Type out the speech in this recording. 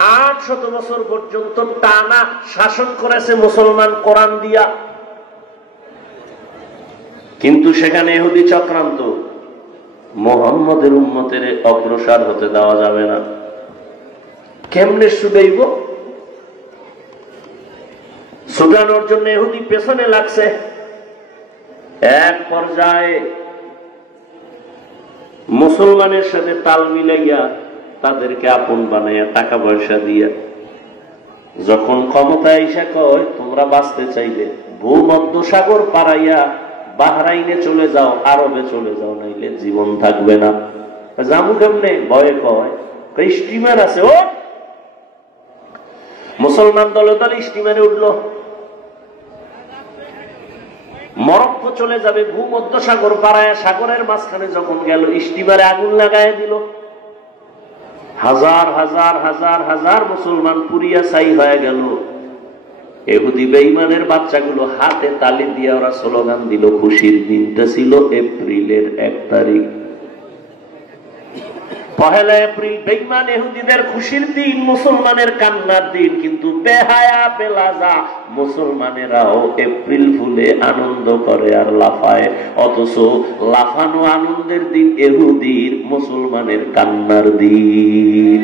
800 বছর পর্যন্ত টানা শাসন করেছে মুসলমান কোরআন দিয়া, কিন্তু সেখানে ইহুদি চক্রান্ত, মুহাম্মদের উম্মতের অগ্রসর হতে দেওয়া যাবে না। কেমনে শুধাইব? ছুটানোর জন্য ইহুদি পেছনে লাগছে। এক পর্যায়ে মুসলমানের সাথে তাল মিলাইয়া তাদেরকে আপন বানাইয়া টাকা পয়সা দিয়া যখন ক্ষমতায় এসে কয় তোমরা বাঁচতে চাইলে ভূমধ্য সাগর পারাইয়া বাহরাইনে চলে যাও, আরবে চলে যাও, নাইলে জীবন থাকবে না। জামু কেমনে? ভয়ে কয় স্টিমার আছে। ও মুসলমান দলে দলে স্টিমারে উঠলো, মরক্কো চলে যাবে, ভূমধ্য সাগর পাড়ায় সাগরের মাঝখানে যখন গেল স্টিমারে আগুন লাগায় দিল। হাজার হাজার হাজার হাজার মুসলমান পুরিয়া ছাই হয়ে গেল। ইহুদি বেঈমানের বাচ্চাগুলো হাতে তালি দিয়ে ওরা স্লোগান দিল। খুশির দিনটা ছিল এপ্রিলের 1 তারিখ, 1 এপ্রিল। বেঈমান ইহুদিদের খুশির দিন, মুসলমানের কান্নার দিন। কিন্তু বেহায়া বেলাজা মুসলমানেরাও এপ্রিল ফুলে আনন্দ করে আর লাফায়, অথচ লাফানো আনন্দের দিন ইহুদির, মুসলমানের কান্নার দিন।